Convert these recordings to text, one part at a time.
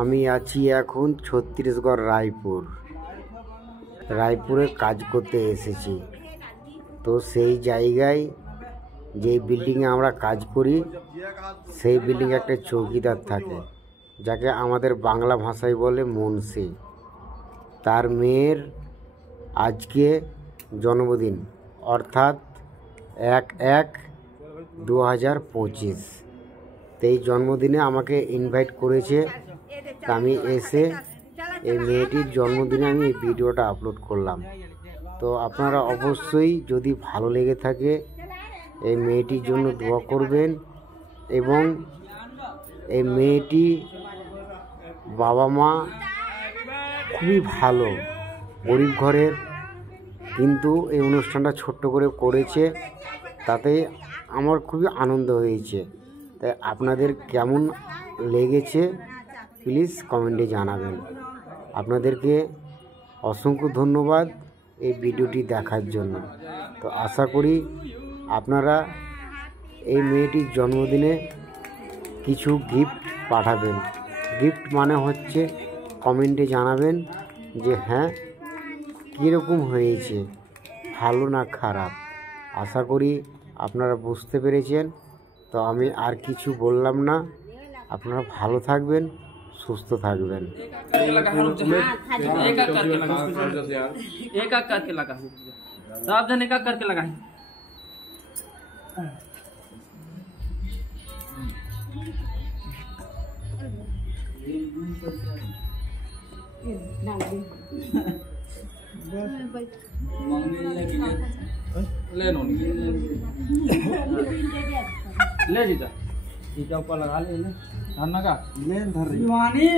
আমি আছি এখন ছত্তিশগড় রায়পুরে কাজ করতে এসেছি। তো সেই জায়গায় যে বিল্ডিংয়ে আমরা কাজ করি সেই বিল্ডিংয়ে একটা চৌকিদার থাকে, যাকে আমাদের বাংলা ভাষায় বলে মুন্সি। তার মেয়ের আজকে জন্মদিন, অর্থাৎ 1/1/2025। তো এই জন্মদিনে আমাকে ইনভাইট করেছে। তা আমি এসে এই মেয়েটির জন্মদিনে আমি এই ভিডিওটা আপলোড করলাম। তো আপনারা অবশ্যই যদি ভালো লেগে থাকে এই মেয়েটির জন্য দোয়া করবেন। এবং এই মেয়েটি বাবা মা খুবই ভালো, গরিব ঘরের, কিন্তু এই অনুষ্ঠানটা ছোট্ট করে করেছে, তাতে আমার খুবই আনন্দ হয়েছে। তাই আপনাদের কেমন লেগেছে প্লিজ কমেন্টে জানাবেন। আপনাদেরকে অসংখ্য ধন্যবাদ এই ভিডিওটি দেখার জন্য। তো আশা করি আপনারা এই মেয়েটির জন্মদিনে কিছু গিফট পাঠাবেন। গিফট মানে হচ্ছে কমেন্টে জানাবেন যে হ্যাঁ কীরকম হয়েছে, ভালো না খারাপ। আশা করি আপনারা বুঝতে পেরেছেন। তো আমি আর কিছু বললাম না। আপনারা ভালো থাকবেন, সুস্থ থাকবেন। एक करके लगा सब जन एक करके लगा ले जीजा जीजा ऊपर लगा ले धरना का ले धर दीवानी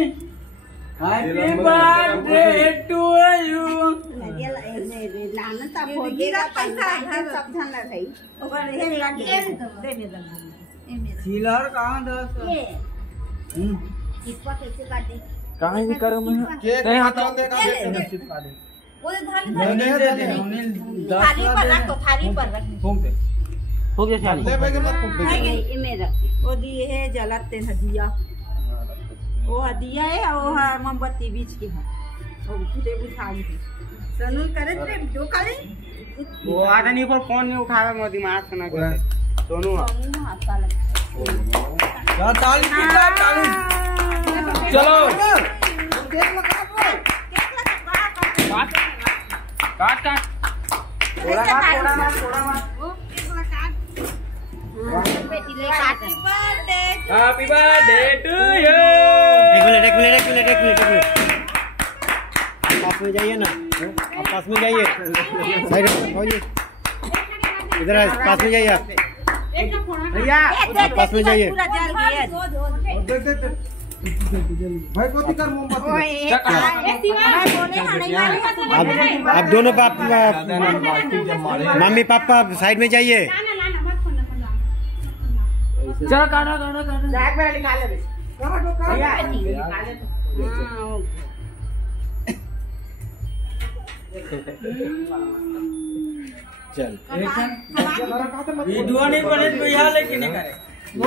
हैप्पी बर्थडे टू यू लाना ता फोड़ेगा पैसा घर सब धन रही ओकर हे लगे दे दे सीलर कहां दस इसको कैसे काटे कहां भी कर मैं नहीं हाथ देगा वो थाली थाली पर रख थाली पर रख फूंक दे हो गया थाली ले भाई मत फूंक दे ये मेरा वो दी है जलाते हदिया, वो हदिया है वो मोमबत्ती बीच की है वो खुदे बुझाई है सनुल करे रे दो करे वो आदमी पर फोन नहीं उठावे मोदी दिमाग से ना करे सोनू हाथा लग या ताली चलो काट काट थोड़ा मत वो केक लगा बेटी ले काट हैप्पी बर्थडे टू यू। एक मिनट पास में जाइए ना, आप पास में जाइए, साइड में इधर पास में जाइए आप भैया पास में जाइए। पूरा जल गया भाई को दिखा मोमबत्ती आप दोनों मम्मी पापा साइड में जाइए। चलो काटो बैग में निकाल ले भैया चल वीडियो नहीं बने तो यहाँ लेके नहीं करे वो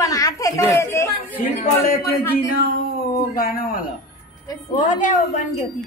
बनाते तो सिंपल है जीना वो गाना वाला वो दे वो बन गई थी।